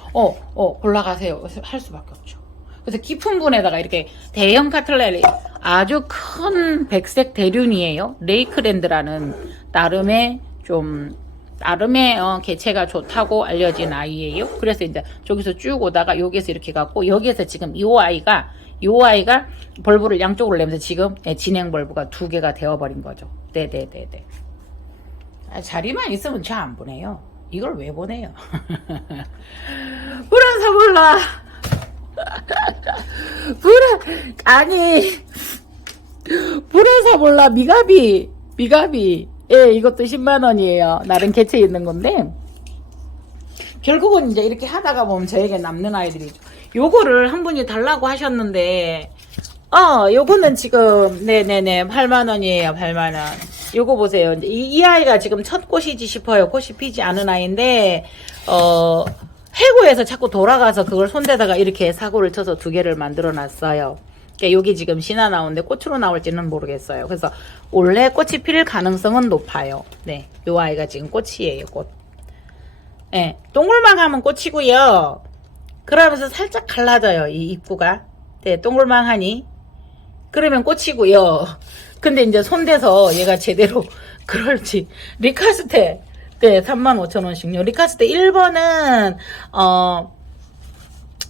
골라가세요. 할 수밖에 없죠. 그래서 깊은 분에다가 이렇게 대형 카틀레리, 아주 큰 백색 대륜이에요. 레이크랜드라는 나름의 개체가 좋다고 알려진 아이예요. 그래서 이제 저기서 쭉 오다가 여기에서 이렇게 갖고, 여기에서 지금 요 아이가 벌브를 양쪽으로 내면서 지금 진행 벌브가 2개가 되어버린 거죠. 네네네네. 자리만 있으면 저 안 보내요. 이걸 왜 보내요? 불안사 몰라. 불안사 몰라. 미가비. 예, 이것도 10만원이에요. 나름 개체 있는 건데. 결국은 이제 이렇게 하다가 보면 저에게 남는 아이들이죠. 요거를 한 분이 달라고 하셨는데, 요거는 지금, 네네네, 8만원이에요, 8만원. 요거 보세요. 이 아이가 지금 첫 꽃이지 싶어요. 꽃이 피지 않은 아이인데, 해고에서 자꾸 돌아가서 그걸 손대다가 이렇게 사고를 쳐서 2개를 만들어 놨어요. 그러니까 여기 지금 신화 나오는데 꽃으로 나올지는 모르겠어요. 그래서 원래 꽃이 필 가능성은 높아요. 네. 요 아이가 지금 꽃이에요, 꽃. 네. 동글만 하면 꽃이고요. 그러면서 살짝 갈라져요, 이 입구가. 네, 동글망하니. 그러면 꽃이고요. 근데 이제 손대서 얘가 제대로 그럴지. 리카스테. 네, 35,000원씩요. 리카스테 1번은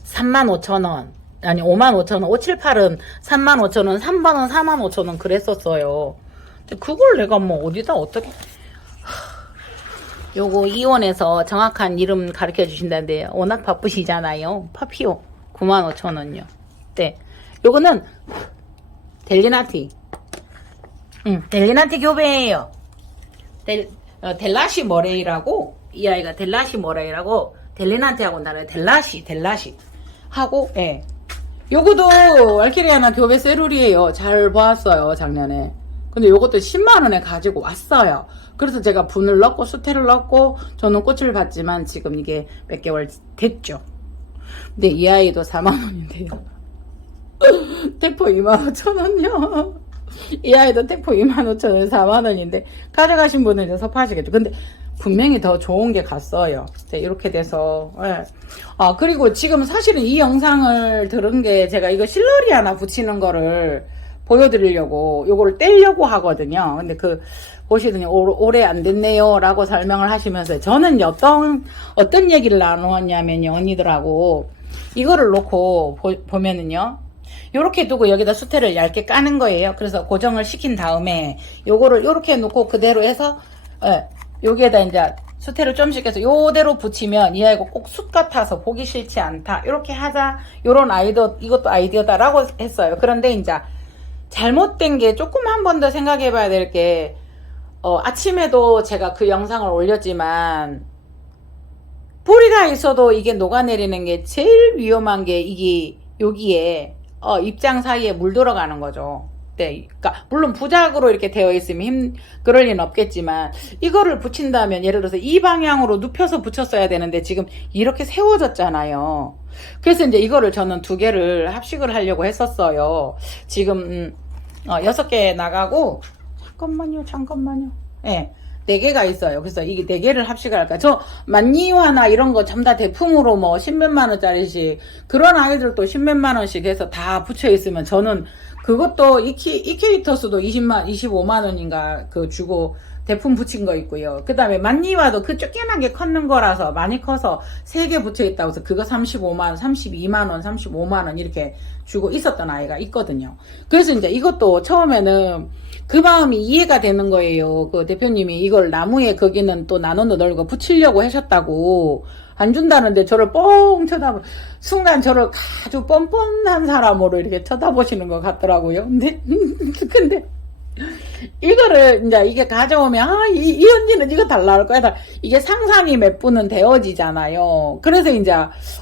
35,000원. 아니 55,000원. 578은 35,000원. 3번은 45,000원 그랬었어요. 근데 그걸 내가 뭐 어디다 어떻게 요거 이원에서 정확한 이름 가르쳐 주신다는데 워낙 바쁘시잖아요. 파피오 95,000원요. 네. 요거는 델리나티. 델리나티 교배예요. 델라시 머레이라고, 이 아이가 델라시 머레이라고, 델리나티하고는 달라요. 델라시 하고, 예. 요거도 알키리아나 교배 세룰이에요. 잘 보았어요, 작년에. 근데 요것도 10만원에 가지고 왔어요. 그래서 제가 분을 넣고 수태를 넣고 저는 꽃을 봤지만 지금 이게 몇 개월 됐죠. 근데 이 아이도 4만원인데요. 대포 25,000원요. 이 아이도 대포 25,000원 4만원인데 가져가신 분은 이제 섭하시겠죠. 근데 분명히 더 좋은 게 갔어요. 이렇게 돼서. 네. 그리고 지금 사실은 이 영상을 들은 게 제가 이거 실러리 하나 붙이는 거를 보여드리려고 요거를 떼려고 하거든요. 근데 보시더니 오래 안 됐네요 라고 설명을 하시면서 저는 어떤 얘기를 나누었냐면요, 언니들하고 이거를 놓고 보면은요, 요렇게 두고 여기다 수태를 얇게 까는 거예요. 그래서 고정을 시킨 다음에 요거를 요렇게 놓고 그대로 해서 여기에다 이제 수태를 좀씩 해서 요대로 붙이면 이 아이가 꼭 숯 같아서 보기 싫지 않다, 요렇게 하자, 요런 이것도 아이디어다라고 했어요. 그런데 이제 잘못된 게 조금 한 번 더 생각해 봐야 될 게, 아침에도 제가 그 영상을 올렸지만 뿌리가 있어도 이게 녹아내리는 게 제일 위험한 게 이게 여기에 입장 사이에 물 들어가는 거죠. 네, 그러니까 물론 부작으로 이렇게 되어 있으면 그럴 리는 없겠지만 이거를 붙인다면 예를 들어서 이 방향으로 눕혀서 붙였어야 되는데 지금 이렇게 세워졌잖아요. 그래서 이제 이거를 저는 2개를 합식을 하려고 했었어요. 지금 6개 나가고 잠깐만요. 예. 4개가 있어요. 그래서 이게 4개를 합식을 할까. 저 만니화나 이런 거 전부 다 대품으로 뭐 10몇만 원짜리씩, 그런 아이들도 10몇만 원씩 해서 다 붙여 있으면 저는 그것도 이케이터스도 25만 원인가 주고 대품 붙인 거 있고요. 그 다음에 만니화도 쫓겨나게 컸는 거라서 많이 커서 3개 붙여 있다고 해서 그거 35만 원, 32만 원, 35만 원 이렇게 주고 있었던 아이가 있거든요. 그래서 이제 이것도 처음에는 그 마음이 이해가 되는 거예요. 그 대표님이 이걸 나무에 거기는 또 나눠 널고 붙이려고 하셨다고 안 준다는데 저를 뻥 순간 저를 아주 뻔뻔한 사람으로 이렇게 쳐다보시는 것 같더라고요. 근데 이거를 이제 이게 가져오면 이 언니는 이거 달라 할 거야. 이게 상상이 몇 분은 되어지잖아요. 그래서 이제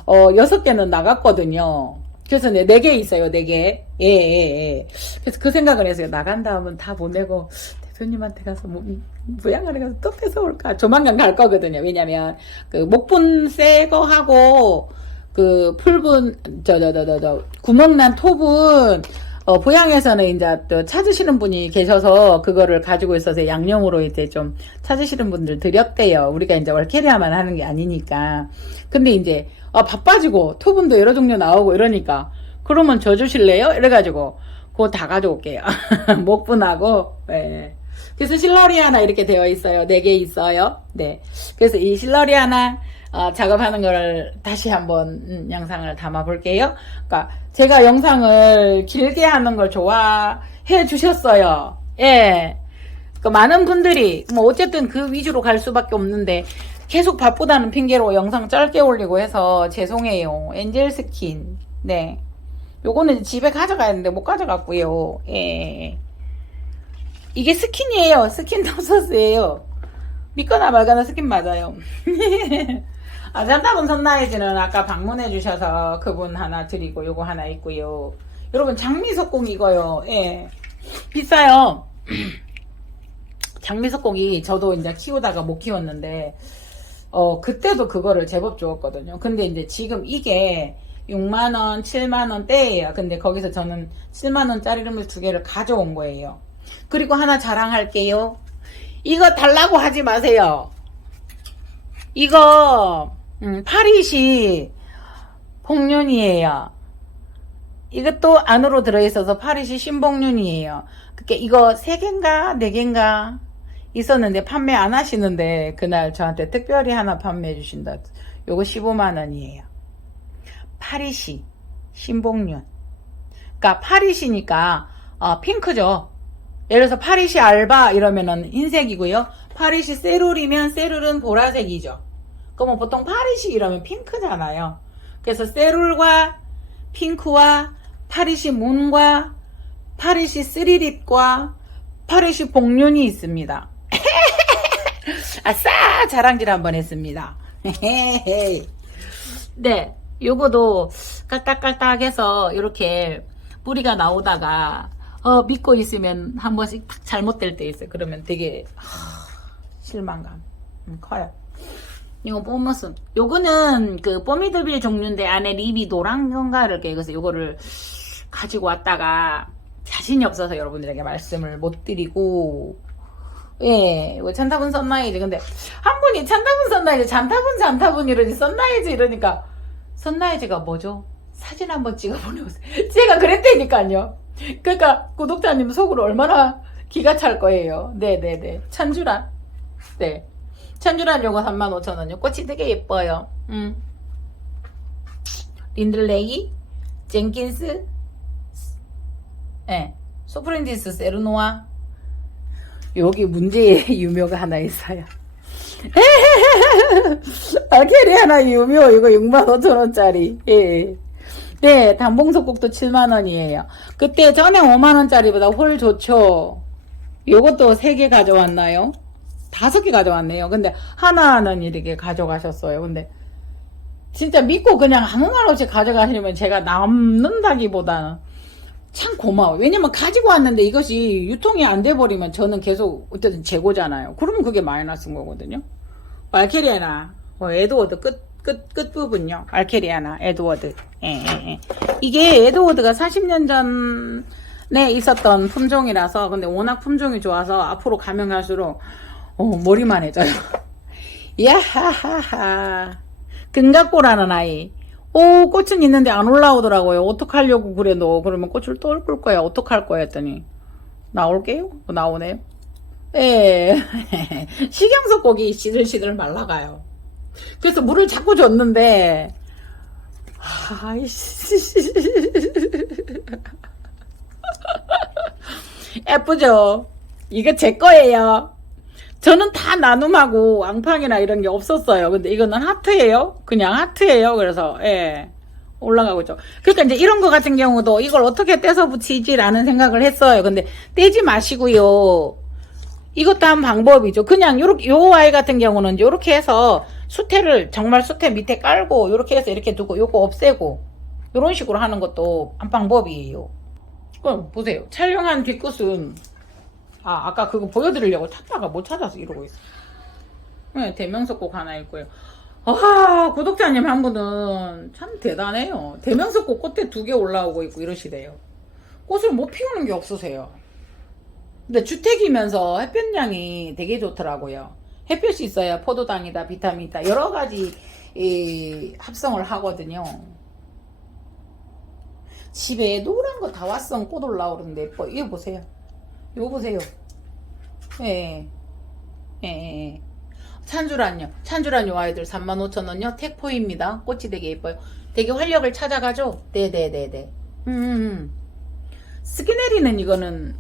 6개는 나갔거든요. 그래서 4개 있어요. 4개. 예. 그래서 그 생각을 했어요. 나간 다음은 다 보내고 대표님한테 가서 부양하러 가서 또 뺏어올까. 조만간 갈 거거든요. 왜냐면 목분 새 거 하고 풀분 구멍난 톱은 부양에서는 이제 또 찾으시는 분이 계셔서 그거를 가지고 있어서 양념으로 이제 좀 찾으시는 분들 드렸대요. 우리가 이제 월캐리아만 하는 게 아니니까. 근데 이제 바빠지고 토분도 여러 종류 나오고 이러니까 그러면 저 주실래요? 이래가지고 그거 다 가져올게요. 목분하고. 네. 그래서 실러리아나 이렇게 되어 있어요. 4개 있어요. 네. 그래서 이 실러리아나 작업하는 거를 다시 한번 영상을 담아 볼게요. 그러니까 제가 영상을 길게 하는 걸 좋아해 주셨어요. 예. 그러니까 많은 분들이 뭐 어쨌든 그 위주로 갈 수밖에 없는데 계속 바쁘다는 핑계로 영상 짧게 올리고 해서 죄송해요. 엔젤 스킨. 네. 요거는 집에 가져가야 되는데 못 가져갔고요. 예. 이게 스킨이에요. 스킨 톱소스예요. 믿거나 말거나 스킨 맞아요. 잔타군 선라이즈는 아까 방문해 주셔서 그분 하나 드리고 요거 하나 있고요. 여러분 장미석공 이거요. 예. 비싸요. 장미석공이 저도 이제 키우다가 못 키웠는데 그때도 그거를 제법 주었거든요. 근데 이제 지금 이게 6만원, 7만원대예요. 근데 거기서 저는 7만원짜리를 2개를 가져온 거예요. 그리고 하나 자랑할게요. 이거 달라고 하지 마세요. 이거 파리시 복륜이에요. 이것도 안으로 들어있어서 파리시 신복륜이에요. 그게 이거 3개인가 4개인가 있었는데 판매 안 하시는데 그날 저한테 특별히 하나 판매해 주신다. 요거 15만원이에요. 파리시 신복륜. 그러니까 파리시니까 핑크죠. 예를 들어서 파리시 알바 이러면은 흰색이고요. 파리시 세룰이면 세룰은 보라색이죠. 그러면 보통 파리시 이러면 핑크잖아요. 그래서 세룰과 핑크와 파리시 문과 파리시 쓰리립과 파리시 복륜이 있습니다. 아싸! 자랑질 한번 했습니다. 네, 요거도 깔딱깔딱해서 이렇게 뿌리가 나오다가 믿고 있으면 한 번씩 탁 잘못될 때 있어요. 그러면 되게 실망감 커요. 이거 뽀머스. 요거는 그 뽀미드빌 종류인데 안에 립이 노란 건가 이렇게. 그래서 요거를 가지고 왔다가 자신이 없어서 여러분들에게 말씀을 못 드리고. 예, 이거 찬타분 선라이즈. 근데 한 분이 찬타분 선라이즈, 잔타분 이러지 선라이즈 이러니까 선라이즈가 뭐죠? 사진 한번 찍어 보내보세요. 제가 그랬다니까요. 그러니까 구독자님 속으로 얼마나 기가 찰 거예요. 네네네. 찬주란. 네. 찬주란 요거 35,000원이요. 꽃이 되게 예뻐요. 린들레이, 젠킨스, 네. 소프렌디스 세르노아. 여기 문제의 유묘가 하나 있어요. 알게리 하나 유묘. 이거 65,000원짜리. 예. 네, 단봉석국도 7만원이에요. 그때 전에 5만원짜리보다 훨 좋죠. 요것도 3개 가져왔나요? 5개 가져왔네요. 근데 하나는 이렇게 가져가셨어요. 근데 진짜 믿고 그냥 아무 말 없이 가져가시면 제가 남는다기보다는 참 고마워요. 왜냐면 가지고 왔는데 이것이 유통이 안 돼버리면 저는 계속 어쨌든 재고잖아요. 그러면 그게 마이너스인 거거든요. 알케리아나, 에드워드 끝부분요. 알케리아나, 에드워드. 예. 이게 에드워드가 40년 전에 있었던 품종이라서, 근데 워낙 품종이 좋아서 앞으로 가면 갈수록, 머리만 해져요. 야하하하. 금각고라는 아이. 꽃은 있는데 안 올라오더라고요. 어떡하려고 그래, 너. 그러면 꽃을 또 올 거야. 어떡할 거야 했더니. 나올게요? 나오네요. 예. 식용석 고기 시들시들 말라가요. 그래서 물을 자꾸 줬는데, 아이씨. 예쁘죠? 이거 제 거예요. 저는 다 나눔하고 앙팡이나 이런 게 없었어요. 근데 이거는 하트예요. 그냥 하트예요. 그래서 예. 올라가고 있죠. 그러니까 이제 이런 거 같은 경우도 이걸 어떻게 떼서 붙이지라는 생각을 했어요. 근데 떼지 마시고요. 이것도 한 방법이죠. 그냥 요렇게 요 아이 같은 경우는 요렇게 해서 수태를 정말 수태 밑에 깔고 요렇게 해서 이렇게 두고 요거 없애고 요런 식으로 하는 것도 한 방법이에요. 그럼 보세요. 촬영한 뒷끝은 아까 그거 보여드리려고 찾다가 못 찾아서 이러고 있어. 네, 대명석곡 하나 있고요. 구독자님 한 분은 참 대단해요. 대명석곡 꽃에 2개 올라오고 있고 이러시대요. 꽃을 못 피우는 게 없으세요. 근데 주택이면서 햇볕량이 되게 좋더라고요. 햇볕이 있어야 포도당이다, 비타민이다, 여러 가지 합성을 하거든요. 집에 노란 거 다왔성 꽃 올라오는데 예뻐. 이거 보세요. 이거 보세요. 예. 예. 찬주란요. 찬주란 요 아이들 35,000원요. 택포입니다. 꽃이 되게 예뻐요. 되게 활력을 찾아가죠? 네네네네. 스키네리는 이거는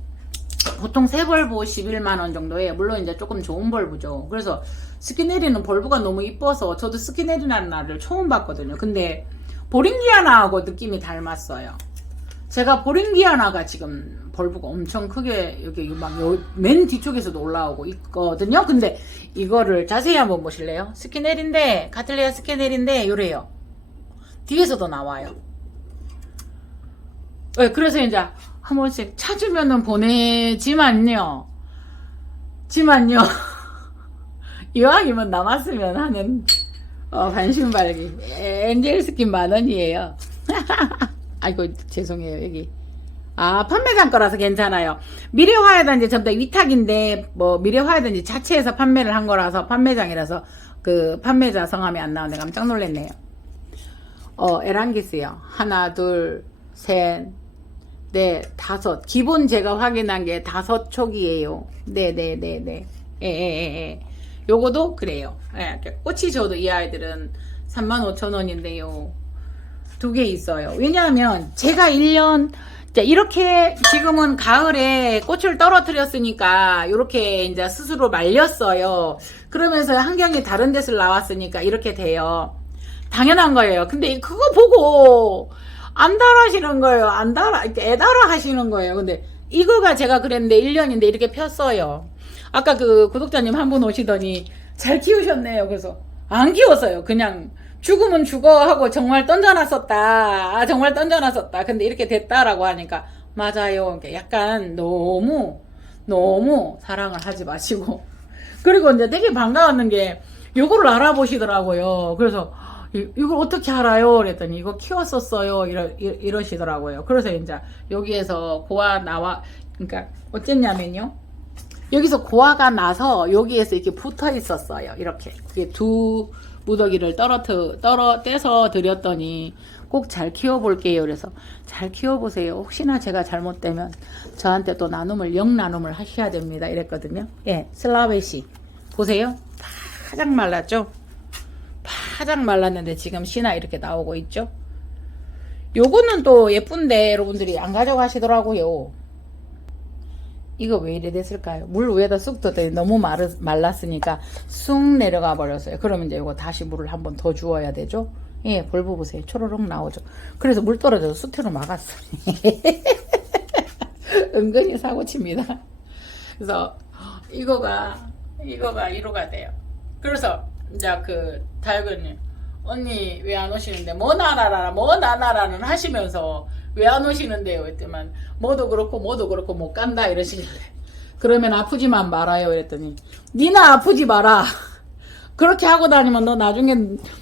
보통 새 벌브 11만원 정도예요. 물론 이제 조금 좋은 벌브죠. 그래서 스키네리는 벌브가 너무 이뻐서 저도 스키네리라는 알을 처음 봤거든요. 근데 보링기아나하고 느낌이 닮았어요. 제가 보링기아나가 지금 벌브가 엄청 크게 여기 막 맨 뒤쪽에서도 올라오고 있거든요. 근데 이거를 자세히 한번 보실래요? 스키넬인데 카틀리아 스키넬인데 요래요. 뒤에서도 나와요. 네, 그래서 이제 한 번씩 찾으면은 보내지만요. 이왕이면 남았으면 하는 반신발기. 엔젤 스킨 10,000원이에요. 아이고 죄송해요. 여기 판매장 거라서 괜찮아요. 미래화훼단지 전부 다 위탁인데 뭐 미래화훼단지 자체에서 판매를 한 거라서 판매장이라서 그 판매자 성함이 안 나오는데 깜짝 놀랐네요. 에란기스요. 하나, 둘, 셋, 넷, 다섯. 기본 제가 확인한 게 5촉이에요. 네네네네. 예. 요거도 그래요. 예, 꽃이 줘도 이 아이들은 35,000원인데요. 2개 있어요. 왜냐하면 제가 1년 이렇게 지금은 가을에 꽃을 떨어뜨렸으니까 이렇게 이제 스스로 말렸어요. 그러면서 환경이 다른 데서 나왔으니까 이렇게 돼요. 당연한 거예요. 근데 그거 보고 안 달아하시는 거예요. 안 달아, 애달아 하시는 거예요. 근데 이거가 제가 그랬는데 1년인데 이렇게 폈어요. 아까 그 구독자님 한 분 오시더니 잘 키우셨네요. 그래서 안 키웠어요. 그냥 죽으면 죽어 하고 정말 던져놨었다. 정말 던져놨었다. 근데 이렇게 됐다라고 하니까 맞아요. 약간 너무 사랑을 하지 마시고. 그리고 이제 되게 반가웠는 게 요거를 알아보시더라고요. 그래서 이걸 어떻게 알아요? 그랬더니 이거 키웠었어요. 이러시더라고요. 그래서 이제 여기에서 고아 나와, 그러니까 어쨌냐면요. 여기서 고아가 나서 여기에서 이렇게 붙어 있었어요. 이렇게. 두 무더기를 떼서 드렸더니 꼭 잘 키워볼게요. 그래서 잘 키워보세요. 혹시나 제가 잘못되면 저한테 또 영나눔을 하셔야 됩니다. 이랬거든요. 예, 슬라베시. 보세요. 바짝 말랐죠? 바짝 말랐는데 지금 씨나 이렇게 나오고 있죠? 요거는 또 예쁜데 여러분들이 안 가져가시더라고요. 이거 왜 이래 됐을까요? 물 위에다 쑥 떴더니 너무 말랐으니까 쑥 내려가 버렸어요. 그러면 이제 이거 다시 물을 한번 더 주어야 되죠? 예, 벌브 보세요. 초로록 나오죠? 그래서 물 떨어져서 수태로 막았어요. 은근히 사고칩니다. 그래서 이거가 1호가 돼요. 그래서 이제 그 다육이님 언니 왜 안 오시는데 뭐 나나라는 하시면서 왜 안 오시는데요? 했더만 뭐도 그렇고 못 간다 이러시길래 그러면 아프지만 말아요 이랬더니 니나 아프지 마라. 그렇게 하고 다니면 너 나중에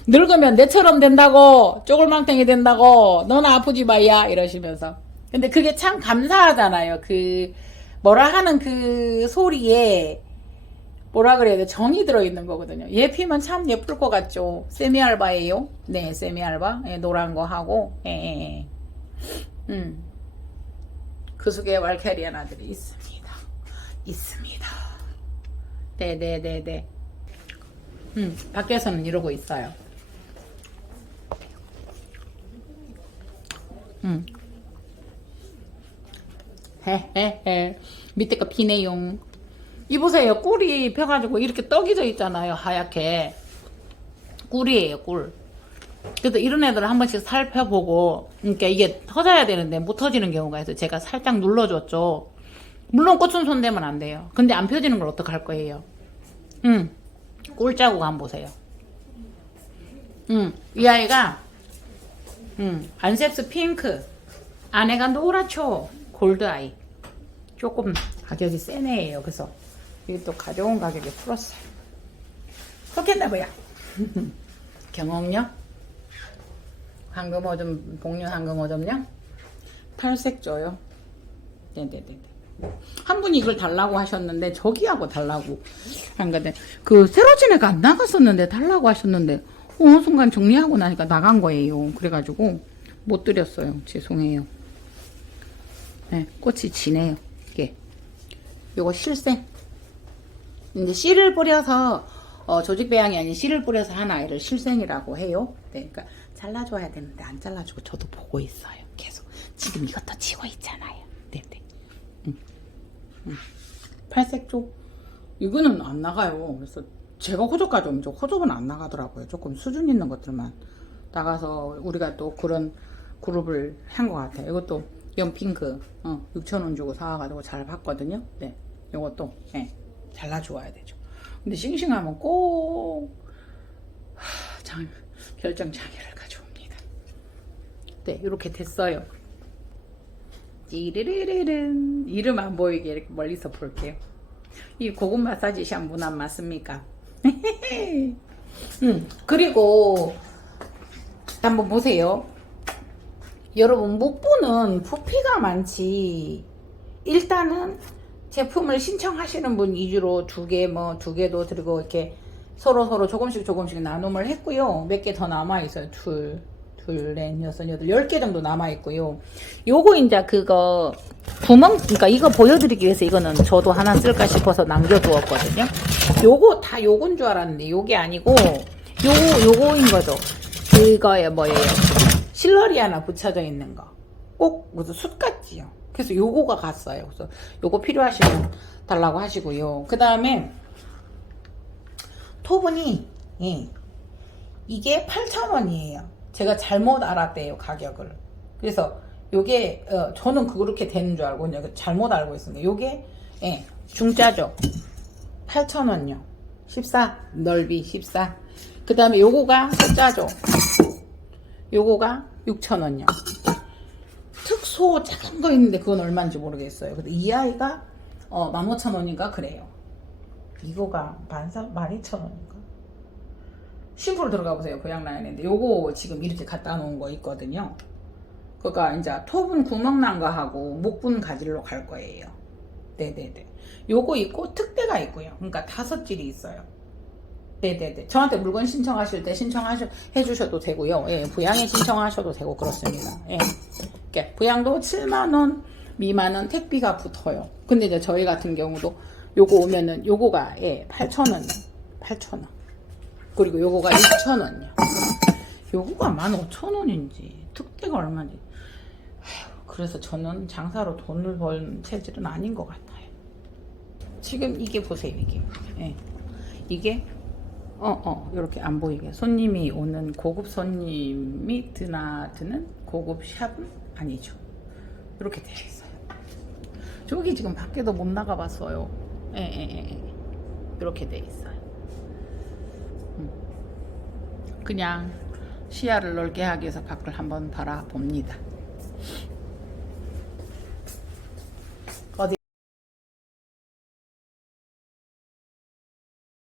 늙으면 내처럼 된다고 쪼글망탱이 된다고 너나 아프지 마야 이러시면서. 근데 그게 참 감사하잖아요. 그 뭐라 하는 그 소리에 뭐라 그래야 돼? 정이 들어있는 거거든요. 얘 피면 참 예쁠 것 같죠? 세미알바예요. 네, 세미알바. 예, 노란 거 하고. 예. 그 속에 왈캐리안 아들이 있습니다. 네네네네. 밖에서는 이러고 있어요. 헤헤헤. 밑에 거 피네용. 이보세요. 꿀이 펴가지고 이렇게 떡이져 있잖아요. 하얗게. 꿀이에요, 꿀. 그래서 이런 애들을 한 번씩 살펴보고, 그러니까 이게 터져야 되는데 못 터지는 경우가 있어요. 제가 살짝 눌러줬죠. 물론 꽃은 손대면 안 돼요. 근데 안 펴지는 걸 어떡할 거예요? 꿀자국 한번 보세요. 이 아이가, 안셉스 핑크. 안에가 노랗죠. 골드 아이. 조금 가격이 센 애예요. 그래서 이게 또 가져온 가격에 풀었어요. 좋겠나 보야. 경옥요? 황금오점, 복류 황금오점요? 탈색 줘요. 네네네. 한 분이 이걸 달라고 하셨는데 저기하고 달라고 한 건데 그 새로진 애가 안 나갔었는데 달라고 하셨는데 순간 정리하고 나니까 나간 거예요. 그래가지고 못 드렸어요. 죄송해요. 네, 꽃이 지네요. 이게 요거 실생. 이제 씨를 뿌려서 조직 배양이 아닌 씨를 뿌려서 한 아이를 실생이라고 해요. 네, 그러니까 잘라줘야 되는데 안 잘라주고 저도 보고 있어요. 계속 지금 이것도 치고 있잖아요. 네네. 팔색조 이거는 안 나가요. 그래서 제가 호접까지 오면 호접은 안 나가더라고요. 조금 수준 있는 것들만 나가서 우리가 또 그런 그룹을 한 것 같아요. 이것도 연핑크 6,000원 주고 사와가지고 잘 봤거든요. 네, 이것도 네, 잘라주어야 되죠. 근데 싱싱하면 꼭 결정 장애를 가져옵니다. 네, 이렇게 됐어요. 찌르르르른 이름 안 보이게 이렇게 멀리서 볼게요. 이 고급 마사지 샴푸는 맞습니까? 그리고 한번 보세요. 여러분 목부는 부피가 많지. 일단은 제품을 신청하시는 분 위주로 두 개도 드리고 이렇게 서로 조금씩 나눔을 했고요. 몇 개 더 남아 있어요. 둘, 넷, 여섯, 여덟, 10개 정도 남아 있고요. 요거 이제 그거 그러니까 이거 보여드리기 위해서 이거는 저도 하나 쓸까 싶어서 남겨두었거든요. 요거 다 요건 줄 알았는데 요게 아니고 요거인 거죠. 그거에 뭐예요? 실러리 하나 붙여져 있는 거. 꼭 무슨 숯 같지요. 그래서 요거가 갔어요. 그래서 요거 필요하시면 달라고 하시고요. 그 다음에 토분이 이게 8,000원이에요. 제가 잘못 알았대요, 가격을. 그래서 요게 저는 그렇게 되는 줄 알고 잘못 알고 있습니다. 요게 중짜죠. 8,000원요. 14 넓이 14. 그 다음에 요거가 숫자죠. 요거가 6,000원요. 특소 작은 거 있는데 그건 얼마인지 모르겠어요. 근데 이 아이가 15,000원인가 그래요. 이거가 12,000원인가? 심플 들어가 보세요. 보양 라인인데 요거 지금 이렇게 갖다 놓은 거 있거든요. 그러니까 이제 톱은 구멍 난 거 하고 목분 가지로 갈 거예요. 네네네. 요거 있고 특대가 있고요. 그러니까 5질이 있어요. 네네네. 저한테 물건 신청하실 때 해주셔도 되고요. 예, 부양에 신청하셔도 되고 그렇습니다. 예. 이렇게 부양도 7만원 미만은 택비가 붙어요. 근데 이제 저희 같은 경우도 요거 오면은 요거가 8,000원. 8,000원. 그리고 요거가 6,000원이요. 요거가 15,000원인지 특대가 얼마인지. 그래서 저는 장사로 돈을 버는 체질은 아닌 것 같아요. 지금 이게 보세요. 이게 이렇게 안 보이게 손님이 오는 고급 손님이 드는 고급 샵은 아니죠. 이렇게 되어 있어요. 저기 지금 밖에도 못 나가 봤어요. 이렇게 되어 있어요. 그냥 시야를 넓게 하기 위해서 밖을 한번 바라봅니다.